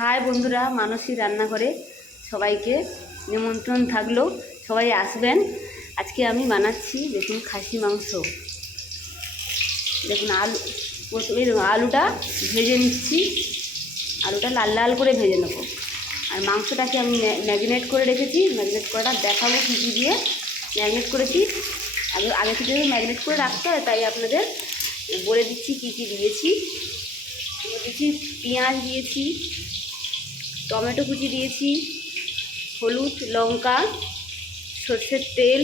High বন্ধুরা, মানসী রান্নাঘরে সবাইকে নিমন্ত্রণ থাকলো, সবাই আসবেন। আজকে আমি বানাচ্ছি দেখুন খাসি মাংস। দেখুন প্রথমে আলুটা ভেজে নিচ্ছি, আলুটা লাল লাল করে ভেজে নেব। আর মাংসটাকে আমি ম্যারিনেট করে রেখেছি, ম্যারিনেট করাটা দেখাবো কী কী দিয়ে ম্যারিনেট করেছি। আগে থেকে ম্যারিনেট করে রাখতে হয়, তাই আপনাদের বলে দিচ্ছি কী কী দিয়েছি। দিয়েছি পেঁয়াজ দিয়েছি, টমেটো কুচি দিয়েছি, হলুদ, লঙ্কা, সর্ষের তেল,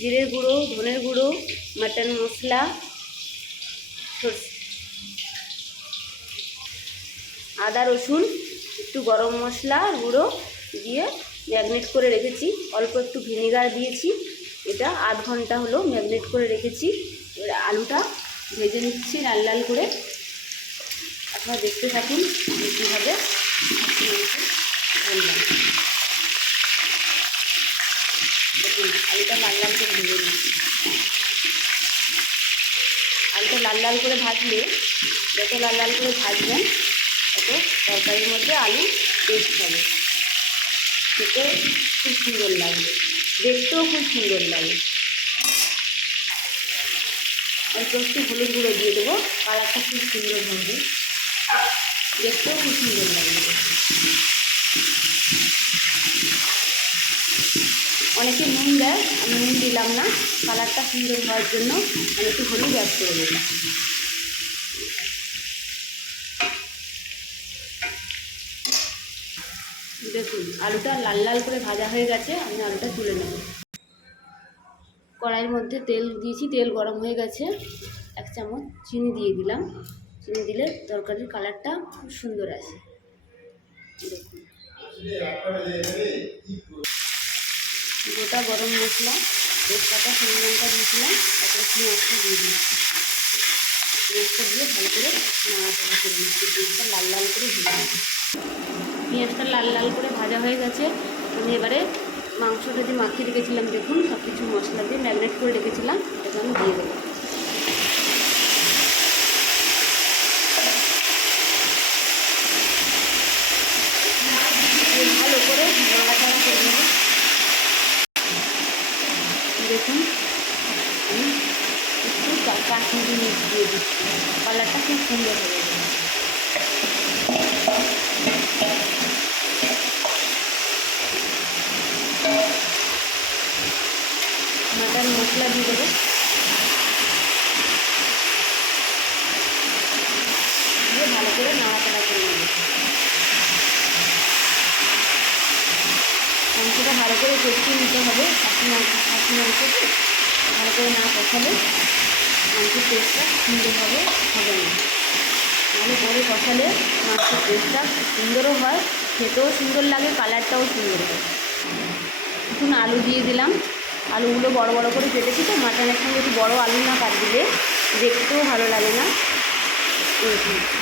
জিরের গুঁড়ো, ধনের গুঁড়ো, মাটন মশলা, আদা রসুন, একটু গরম মশলা গুঁড়ো দিয়ে ম্যারিনেট করে রেখেছি। অল্প একটু ভিনেগার দিয়েছি। এটা আধ ঘন্টা হলো ম্যারিনেট করে রেখেছি। এবার আলুটা ভেজে নিচ্ছি লাল লাল করে। আপনারা দেখতে থাকুন কীভাবে দেখুন আলুটা লাল লাল করে ভেজে নিচ্ছি। আলুটা লাল লাল করে ভাজলে, যত লাল লাল করে ভাজবেন তত তরকারির মধ্যে আলু টেস্ট হবে, খেতে খুব সুন্দর লাগবে, দেখতেও খুব সুন্দর লাগে। অল্প একটু হলুদ গুঁড়ো দিয়ে দেবো, কালারটা খুব সুন্দর হবে, দেখতেও খুব সুন্দর লাগবে। অনেকে নুন দেয়, আমি নুন দিলাম না, কালারটা সুন্দর হওয়ার জন্য আমি একটু হলুদ অ্যাড করে দিলাম। দেখুন আলুটা লাল লাল করে ভাজা হয়ে গেছে, আমি আলুটা তুলে নেব। কড়াইয়ের মধ্যে তেল দিয়েছি, তেল গরম হয়ে গেছে। 1 চামচ চিনি দিয়ে দিলাম। চিনি দিলে তরকারির কালারটা খুব সুন্দর আসে। দেখুন গোটা গরম মশলা, তেজপাতা, শুকনো লঙ্কা দিয়েছিলাম, তারপরে পেঁয়াজটা দিয়ে দিচ্ছি। পেঁয়াজটা দিয়ে ভালো করে নাড়াচাড়া করে নিচ্ছি। পেঁয়াজটা লাল লাল করে ভেজে নিচ্ছি। পেঁয়াজটা লাল লাল করে ভাজা হয়ে গেছে। আমি এবারে মাংসটা যে মাখিয়ে রেখেছিলাম, দেখুন সব কিছু মশলা দিয়ে ম্যারিনেট করে রেখেছিলাম, এটা আমি দিয়ে দেবো। ভালো করে নাড়াচাড়া করে নেব। দেখুন আমি একটু কাশ্মীরি মির্চ দিয়ে দিচ্ছি, কালারটা খুব সুন্দর হয়ে যাবে। মাটন মশলা দিয়ে দেবো, দিয়ে ভালো করে নাড়াচাড়া করে নেব। মাংসটা ভালো করে কষিয়ে নিতে হবে। খাসি মাংসকে ভালো করে না কষালে মাংসের টেস্টটা সুন্দরভাবে হবে না। ভালো করে কষালে মাংসের টেস্টটা সুন্দরও হয়, খেতেও সুন্দর লাগে, কালারটাও সুন্দর হয়। এখন আলু দিয়ে দিলাম। আলুগুলো বড় বড় করে কেটেছি, তো মাটনের সঙ্গে একটু বড়ো আলু না কাট দিলে দেখতেও ভালো লাগে না।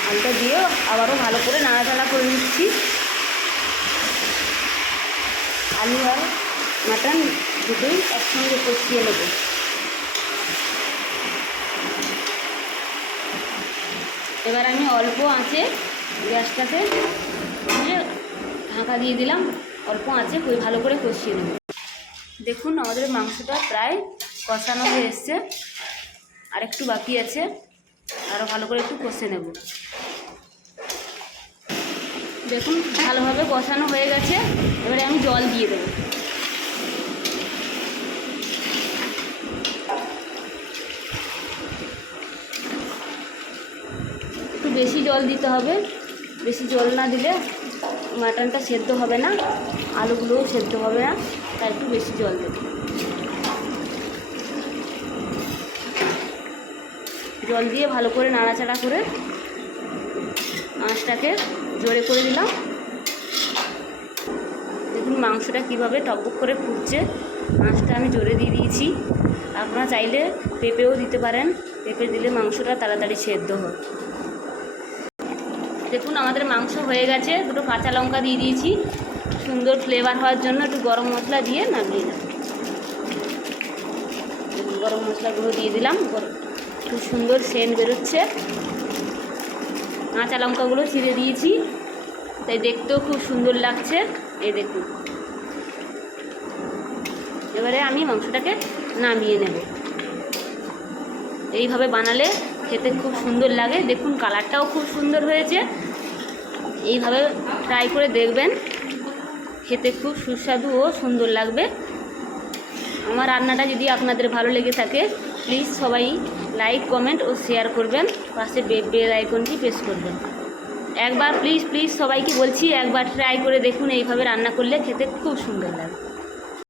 আলুটা দিয়ে আবারও ভালো করে নাড়াচাড়া করে নিচ্ছি। আলু আর মাটন দুটোই একসঙ্গে কষিয়ে নেব। এবার আমি অল্প আঁচে গ্যাসটাতে ঢাকা দিয়ে দিলাম, অল্প আঁচে ভালো করে কষিয়ে নেব। দেখুন আমাদের মাংসটা প্রায় কষানো হয়ে এসছে, আর একটু বাকি আছে, আরও ভালো করে একটু কষে নেব। দেখুন ভালোভাবে কষানো হয়ে গেছে, এবারে আমি জল দিয়ে দেবো। একটু বেশি জল দিতে হবে, বেশি জল না দিলে মাটনটা সেদ্ধ হবে না, আলুগুলোও সেদ্ধ হবে না, তাই একটু বেশি জল দেবো। জল দিয়ে ভালো করে নাড়াচাড়া করে আঁচটাকে জোরে করে দিলাম। দেখুন মাংসটা কীভাবে টকবক করে ফুটছে, আঁচটা আমি জোরে দিয়ে দিয়েছি। আপনারা চাইলে পেঁপেও দিতে পারেন, পেঁপে দিলে মাংসটা তাড়াতাড়ি সেদ্ধ হয়। দেখুন আমাদের মাংস হয়ে গেছে, দুটো কাঁচা লঙ্কা দিয়ে দিয়েছি সুন্দর ফ্লেভার হওয়ার জন্য, একটু গরম মশলা দিয়ে নামিয়ে নেব। গরম মশলাগুলো দিয়ে দিলাম, খুব সুন্দর সেন্ট বেরোচ্ছে। কাঁচা লঙ্কাগুলো ছিঁড়ে দিয়েছি, তাই দেখতেও খুব সুন্দর লাগছে। এই দেখুন, এবারে আমি মাংসটাকে নামিয়ে নেব। এইভাবে বানালে খেতে খুব সুন্দর লাগে। দেখুন কালারটাও খুব সুন্দর হয়েছে। এইভাবে ট্রাই করে দেখবেন, খেতে খুব সুস্বাদু ও সুন্দর লাগবে। আমার রান্নাটা যদি আপনাদের ভালো লেগে থাকে প্লিজ সবাই লাইক, কমেন্ট ও শেয়ার করবেন। পাশে বেল আইকনটি প্রেস করবেন। একবার প্লিজ সবাইকে বলছি, একবার ট্রাই করে দেখুন। এইভাবে রান্না করলে খেতে খুব সুন্দর লাগে।